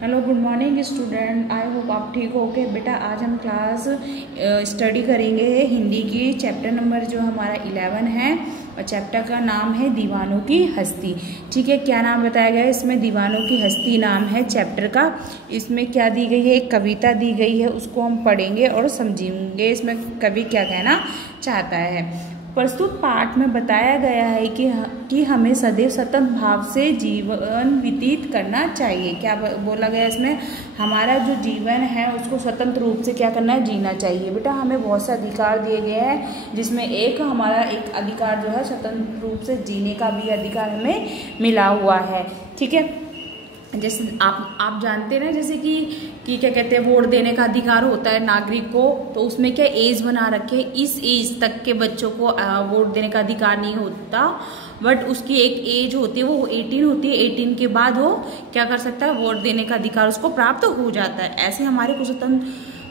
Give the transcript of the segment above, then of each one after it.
Hello, good morning student. I hope आप ठीक हो गए। बेटा आज हम क्लास स्टडी करेंगे हिंदी की चैप्टर नंबर जो हमारा 11 है और चैप्टर का नाम है दीवानों की हस्ती। ठीक है, क्या नाम बताया गया है इसमें? दीवानों की हस्ती नाम है चैप्टर का। इसमें क्या दी गई है? एक कविता दी गई है, उसको हम पढ़ेंगे और समझेंगे इसमें कवि क्या कहना चाहता है। प्रस्तुत पाठ में बताया गया है कि हमें सदैव सतत भाव से जीवन व्यतीत करना चाहिए। क्या बोला गया इसमें? हमारा जो जीवन है उसको स्वतंत्र रूप से क्या करना है? जीना चाहिए। बेटा हमें बहुत से अधिकार दिए गए हैं, जिसमें एक हमारा एक अधिकार जो है स्वतंत्र रूप से जीने का भी अधिकार हमें मिला हुआ है। ठीक है, जैसे आप जानते हैं ना, जैसे कि क्या कहते हैं, वोट देने का अधिकार होता है नागरिक को, तो उसमें क्या एज बना रखे, इस एज तक के बच्चों को वोट देने का अधिकार नहीं होता, बट उसकी एक एज होती है, वो 18 होती है। 18 के बाद वो क्या कर सकता है? वोट देने का अधिकार उसको प्राप्त हो जाता है। ऐसे हमारे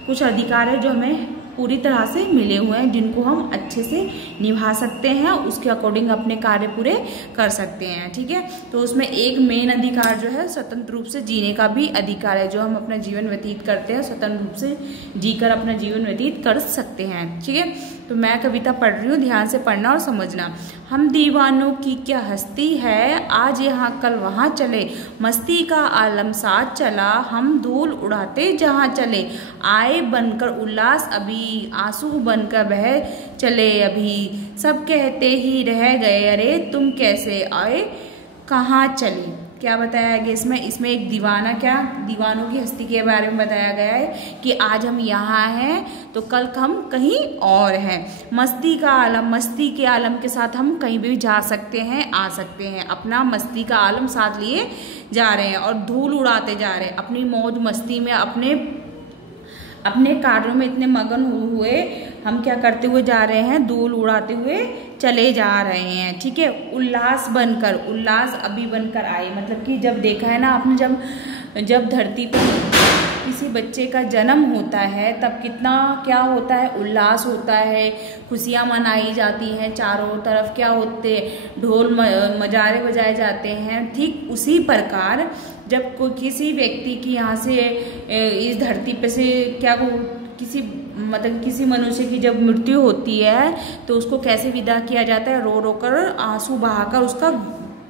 कुछ अधिकार है जो हमें पूरी तरह से मिले हुए हैं, जिनको हम अच्छे से निभा सकते हैं, उसके अकॉर्डिंग अपने कार्य पूरे कर सकते हैं। ठीक है, तो उसमें एक मेन अधिकार जो है स्वतंत्र रूप से जीने का भी अधिकार है, जो हम अपना जीवन व्यतीत करते हैं स्वतंत्र रूप से जीकर अपना जीवन व्यतीत कर सकते हैं। ठीक है, तो मैं कविता पढ़ रही हूँ, ध्यान से पढ़ना और समझना। हम दीवानों की क्या हस्ती है, आज यहाँ कल वहाँ चले, मस्ती का आलम साथ चला, हम धूल उड़ाते जहाँ चले, आए बनकर उल्लास अभी, आंसू बनकर बह चले अभी, सब कहते ही रह गए अरे तुम कैसे आए कहाँ चले। क्या बताया गया इसमें एक दीवाना, क्या दीवानों की हस्ती के बारे में बताया गया है कि आज हम यहाँ हैं तो कल हम कहीं और हैं। मस्ती का आलम, मस्ती के आलम के साथ हम कहीं भी जा सकते हैं, आ सकते हैं, अपना मस्ती का आलम साथ लिए जा रहे हैं और धूल उड़ाते जा रहे हैं, अपनी मौज मस्ती में अपने कार्यों में इतने मगन हुए हम क्या करते हुए जा रहे हैं? धूल उड़ाते हुए चले जा रहे हैं। ठीक है, उल्लास बनकर, उल्लास अभी बनकर आए, मतलब कि जब देखा है ना आपने, जब धरती पर किसी बच्चे का जन्म होता है तब कितना क्या होता है? उल्लास होता है, खुशियाँ मनाई जाती हैं, चारों तरफ क्या होते, ढोल मजारे बजाए जाते हैं। ठीक उसी प्रकार जब कोई किसी व्यक्ति की यहाँ से इस धरती पे से क्या किसी मनुष्य की जब मृत्यु होती है तो उसको कैसे विदा किया जाता है? रो रो कर, आंसू बहाकर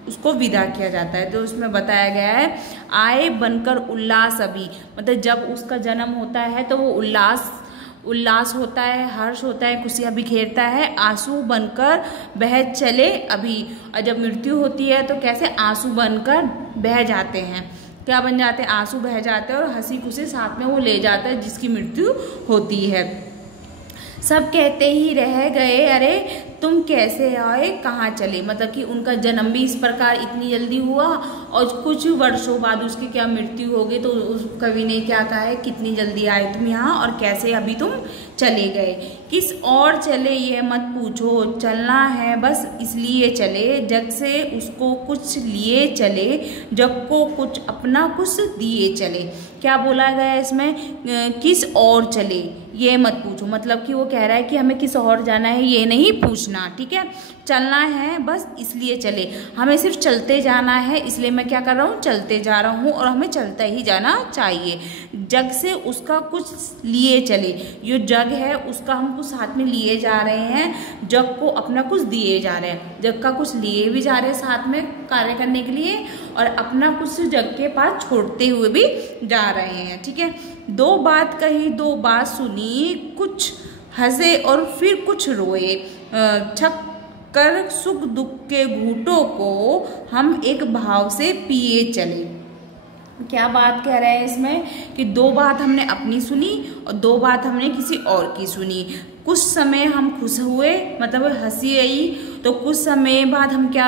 उसको विदा किया जाता है। तो उसमें बताया गया है आए बनकर उल्लास अभी, मतलब जब उसका जन्म होता है तो वो उल्लास होता है, हर्ष होता है, खुशियाँ बिखेरता है, आंसू बनकर बह चले अभी, और जब मृत्यु होती है तो कैसे आंसू बनकर बह जाते हैं, क्या बन जाते हैं? आंसू बह जाते हैं और हंसी खुशी साथ में वो ले जाता है जिसकी मृत्यु होती है। सब कहते ही रह गए अरे तुम कैसे आए कहाँ चले, मतलब कि उनका जन्म भी इस प्रकार इतनी जल्दी हुआ और कुछ वर्षों बाद उसकी क्या मृत्यु हो गई, तो उस कवि ने क्या कहा है, कितनी जल्दी आए तुम यहाँ और कैसे अभी तुम चले गए। किस और चले ये मत पूछो, चलना है बस इसलिए चले, जग से उसको कुछ लिए चले, जग को कुछ अपना कुछ दिए चले। क्या बोला गया है इसमें? किस और चले ये मत पूछो, मतलब कि वो कह रहा है कि हमें किस और जाना है ये नहीं पूछना। ठीक है, चलना है बस इसलिए चले, हमें सिर्फ चलते जाना है, इसलिए मैं क्या कर रहा हूँ? चलते जा रहा हूँ, और हमें चलते ही जाना चाहिए। जग से उसका कुछ लिए चले, ये जग है उसका हम कुछ साथ में लिए जा रहे हैं, जग को अपना कुछ दिए जा रहे हैं, जग का कुछ लिए भी जा रहे हैं साथ में कार्य करने के लिए, और अपना कुछ जग के पास छोड़ते हुए भी जा रहे हैं। ठीक है, दो बात कही दो बात सुनी, कुछ हंसे और फिर कुछ रोए, छक कर सुख दुख के घूंटों को हम एक भाव से पिए चले। क्या बात कह रहे हैं इसमें कि दो बात हमने अपनी सुनी और दो बात हमने किसी और की सुनी। कुछ समय हम खुश हुए, मतलब हंसी आई, तो कुछ समय बाद हम क्या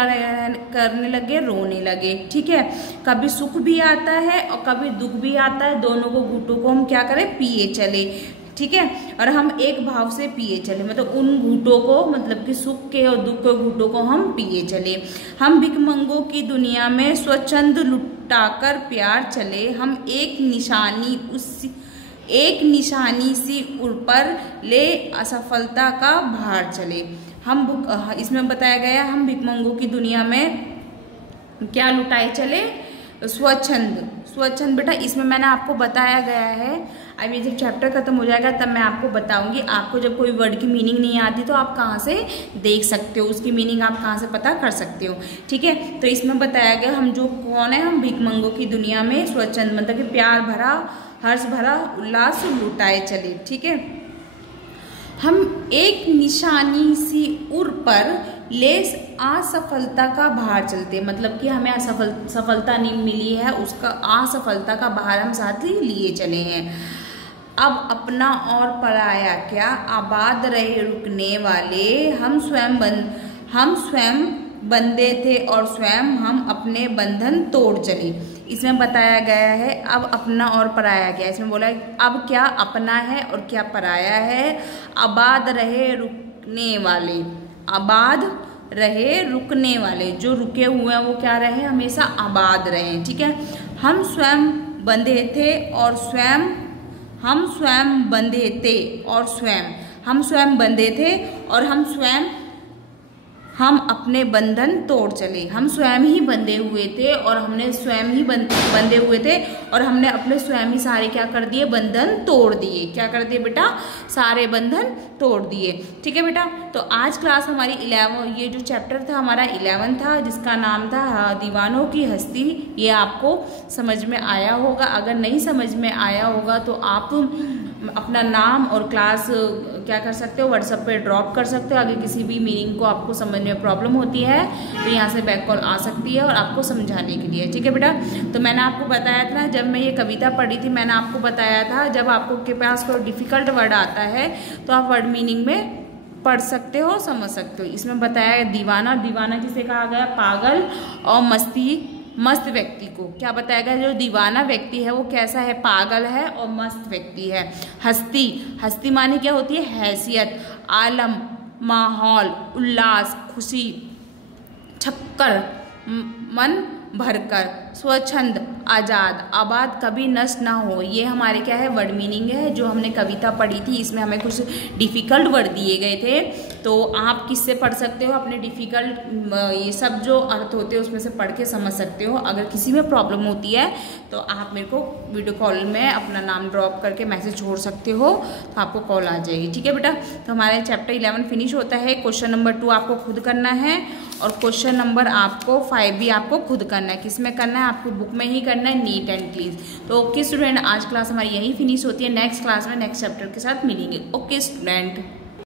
करने लगे? रोने लगे। ठीक है, कभी सुख भी आता है और कभी दुख भी आता है, दोनों को घूंटों को हम क्या करें? पिए चले। ठीक है, और हम एक भाव से पिए चले, मतलब उन घूंटों को, मतलब कि सुख के और दुख के घूंटों को हम पिए चले। हम भिखमंगों की दुनिया में स्वच्छंद लुटाकर प्यार चले, हम एक निशानी सी उड़ पर ले असफलता का भार चले। हम इसमें बताया गया हम भिखमंगों की दुनिया में क्या लुटाए चले? स्वच्छंद, स्वच्छंद बेटा इसमें मैंने आपको बताया गया है। अब ये जब चैप्टर खत्म हो जाएगा तब मैं आपको बताऊंगी। आपको जब कोई वर्ड की मीनिंग नहीं आती तो आप कहाँ से देख सकते हो, उसकी मीनिंग आप कहाँ से पता कर सकते हो, ठीक है। तो इसमें बताया गया हम जो कौन है, हम भिखमंगों की दुनिया में स्वच्छंद मतलब कि प्यार भरा, हर्ष भरा उल्लास लुटाए चले, ठीक है। हम एक निशानी सी उर पर लेस असफलता का भार चलते, मतलब कि हमें सफलता नहीं मिली है, उसका असफलता का भार हम साथ ही लिए चले हैं। अब अपना और पराया क्या, आबाद रहे रुकने वाले, हम स्वयं बंधे थे और स्वयं हम अपने बंधन तोड़ चले। इसमें बताया गया है अब अपना और पराया क्या, इसमें बोला है अब क्या अपना है और क्या पराया है। आबाद रहे रुकने वाले, आबाद रहे रुकने वाले, जो रुके हुए हैं वो क्या रहे, हमेशा आबाद रहे, ठीक है। हम स्वयं बंधे थे और स्वयं, हम स्वयं बंधे थे और स्वयं, हम स्वयं बंधे थे और हम स्वयं हम अपने बंधन तोड़ चले। हम स्वयं ही बंधे हुए थे और हमने स्वयं ही बंधे हुए थे और हमने अपने स्वयं ही सारे क्या कर दिए, बंधन तोड़ दिए। क्या कर दिए बेटा, सारे बंधन तोड़ दिए, ठीक है बेटा। तो आज क्लास हमारी 11, ये जो चैप्टर था हमारा 11 था, जिसका नाम था दीवानों की हस्ती। ये आपको समझ में आया होगा। अगर नहीं समझ में आया होगा तो आप अपना नाम और क्लास क्या कर सकते हो, व्हाट्सएप पे ड्रॉप कर सकते हो। अगर किसी भी मीनिंग को आपको समझने में प्रॉब्लम होती है तो यहाँ से बैक कॉल आ सकती है और आपको समझाने के लिए, ठीक है बेटा। तो मैंने आपको बताया था, जब मैं ये कविता पढ़ी थी मैंने आपको बताया था, जब आपको के पास कोई डिफ़िकल्ट वर्ड आता है तो आप वर्ड मीनिंग में पढ़ सकते हो, समझ सकते हो। इसमें बताया है दीवाना, दीवाना किसे कहा गया, पागल और मस्त व्यक्ति को। क्या बताया गया, जो दीवाना व्यक्ति है वो कैसा है, पागल है और मस्त व्यक्ति है। हस्ती, हस्ती माने क्या होती है, हैसियत, आलम, माहौल, उल्लास, खुशी, छक्कर, मन भरकर, स्वच्छंद, आज़ाद, आबाद, कभी नष्ट ना हो। ये हमारे क्या है, वर्ड मीनिंग है जो हमने कविता पढ़ी थी। इसमें हमें कुछ डिफ़िकल्ट वर्ड दिए गए थे, तो आप किससे पढ़ सकते हो, अपने डिफ़िकल्ट ये सब जो अर्थ होते हैं उसमें से पढ़ के समझ सकते हो। अगर किसी में प्रॉब्लम होती है तो आप मेरे को वीडियो कॉल में अपना नाम ड्रॉप करके मैसेज छोड़ सकते हो, तो आपको कॉल आ जाएगी, ठीक है बेटा। तो हमारे चैप्टर 11 फिनिश होता है। क्वेश्चन नंबर 2 आपको खुद करना है और क्वेश्चन नंबर आपको 5 भी आपको खुद करना है। किस में करना है, आपको बुक में ही करना है, नीट एंड क्लीन। तो ओके स्टूडेंट, आज क्लास हमारी यही फिनिश होती है। नेक्स्ट क्लास में नेक्स्ट चैप्टर के साथ मिलेंगे। Okay student.